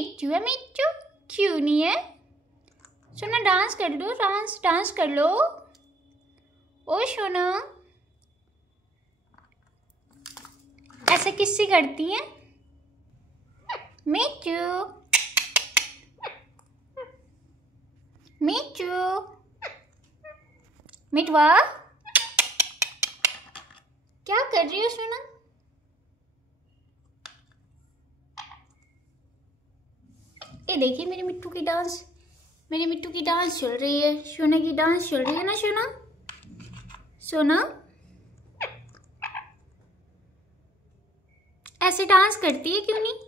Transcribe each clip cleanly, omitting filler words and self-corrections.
मिट्टू है मिट्टू, क्यों नहीं है? सोना डांस कर लो, डांस कर लो। ओ सोना, ऐसा किससे करती हैं? मिट्टू, मिट्टू, मिटवा, क्या कर रही हो सोना? ये देखिए मेरी मिट्टू की डांस, मेरी मिट्टू की डांस चल रही है। सोना की डांस चल रही है ना सोना? सोना ऐसे डांस करती है क्यों नहीं?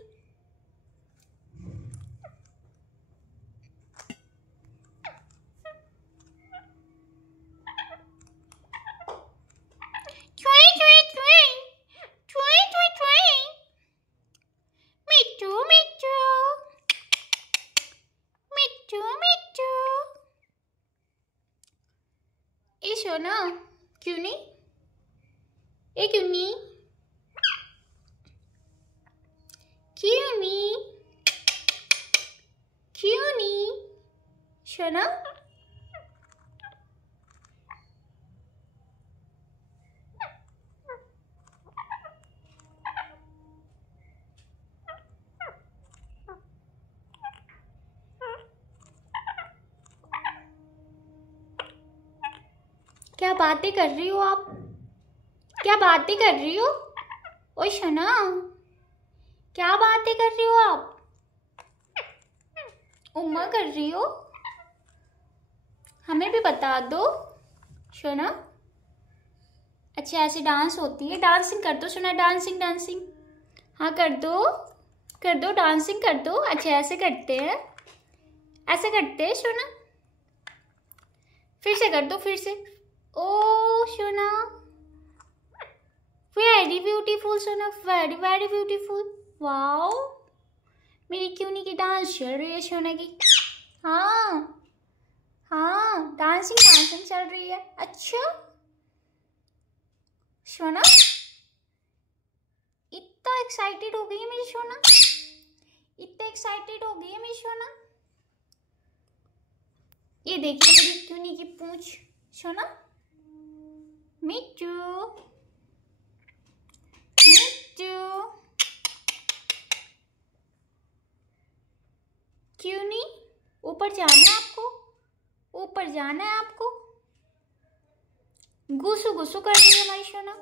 सोना क्यों नहीं? ये क्यों नहीं? क्यों नहीं? क्यों नहीं? सोना क्या बातें कर रही हो आप? क्या बातें कर रही हो? ओए सोना, क्या बातें कर रही हो आप? उम्मा कर रही हो? हमें भी बता दो सोना। अच्छा ऐसे डांस होती है? डांसिंग कर दो सोना, डांसिंग डांसिंग। हाँ कर दो डांसिंग कर दो। अच्छा ऐसे करते हैं, ऐसे करते हैं सोना। फिर से कर दो, फिर से। ओ सोना, वेरी ब्यूटीफुल सोना, वेरी वेरी ब्यूटीफुल। वाओ, मेरी क्यूनी की डांस चल रही है सोना की। हाँ हाँ, डांसिंग डांसिंग चल रही है। अच्छा सोना, इतना एक्साइटेड हो गई है मेरी सोना, इतना एक्साइटेड हो गई है मेरी सोना। ये देखिए मेरी क्यूनी की पूंछ सोना। मिट्टू, मिट्टू, क्यों नहीं? ऊपर जाना है आपको, ऊपर जाना है आपको। गुसु गुसु कर रही है हमारी सोना।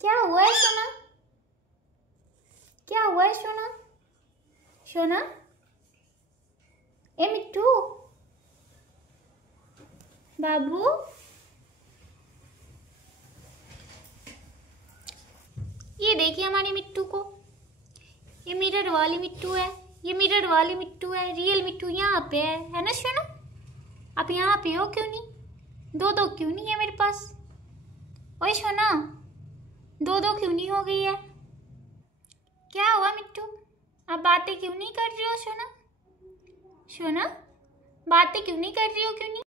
क्या हुआ है सोना? क्या हुआ है सोना? सोना, ए मिट्टू, बाबू, ये देखिए हमारी मिट्टू को। ये मिरर वाली मिट्टू है, ये मिरर वाली मिट्टू है। रियल मिट्टू यहाँ पे है ना सोना? आप यहाँ पे हो क्यों नहीं? दो दो क्यों नहीं है मेरे पास? ओए सोना, दो दो क्यों नहीं हो गई है? क्या हुआ मिट्टू? आप बातें क्यों नहीं कर रही हो सोना? सोना बातें क्यों नहीं कर रही हो? क्यों नहीं?